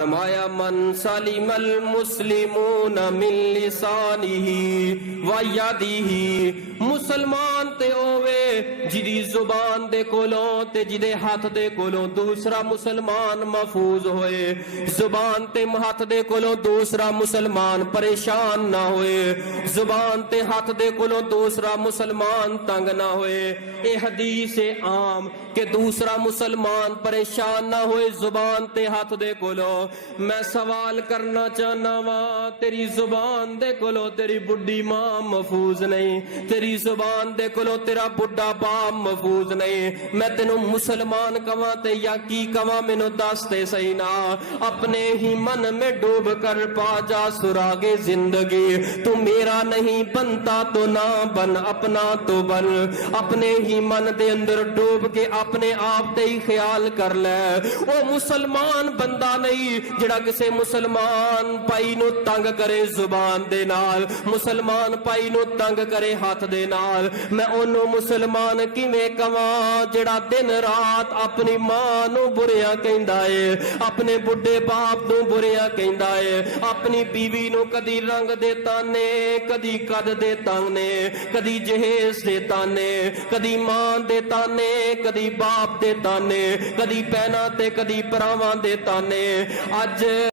فرمایا من سلم المسلمون من لسانہ و یدہ، مسلمان تے ہوئے جدی زبان دے کولوں تے جدے ہاتھ دے کولوں دوسرا مسلمان محفوظ ہوئے، زبان تے ہاتھ دے کولوں دوسرا مسلمان پریشان نہ ہوئے، زبان تے ہاتھ دے کولوں دوسرا مسلمان تنگ نہ ہوئے۔ اے حدیث عام کہ دوسرا مسلمان پریشان نہ ہوئے زبان تے ہاتھ دے کولوں۔ میں سوال کرنا چاہنا وا، تیری زبان دے کولوں تیری بڈی ماں محفوظ نہیں، تیری زبان دے کولوں تیرا بڈا باپ محفوظ نہیں، میں تینوں مسلمان کواں تے یا کی کواں مینوں دس تے صحیح نا۔ اپنے ہی من میں ڈوب کر پا جا سراغ زندگی، تو میرا نہیں بنتا تو نہ بن، اپنا تو بن۔ اپنے ہی من دے اندر ڈوب کے اپنے آپ تے ہی خیال کر لے، او مسلمان بندہ نہیں جڑا کسے مسلمان پائی نو تنگ کرے زبان دے نال، مسلمان پائی نو تنگ کرے ہاتھ دے نال۔ میں انہوں مسلمان کیویں کواں جڑا دن رات اپنی ماں نو بریا کہندا ہے، اپنے بڈھے باپ نو بریا کہندا ہے، اپنی بیوی نو کدی رنگ دے تانے، کدی قد دے تانے، کدی جہیز دے تانے، کدی ماں دے تانے، کدی باپ دے تانے، کدی پہنا تے کدی پراواں دے تانے۔ اج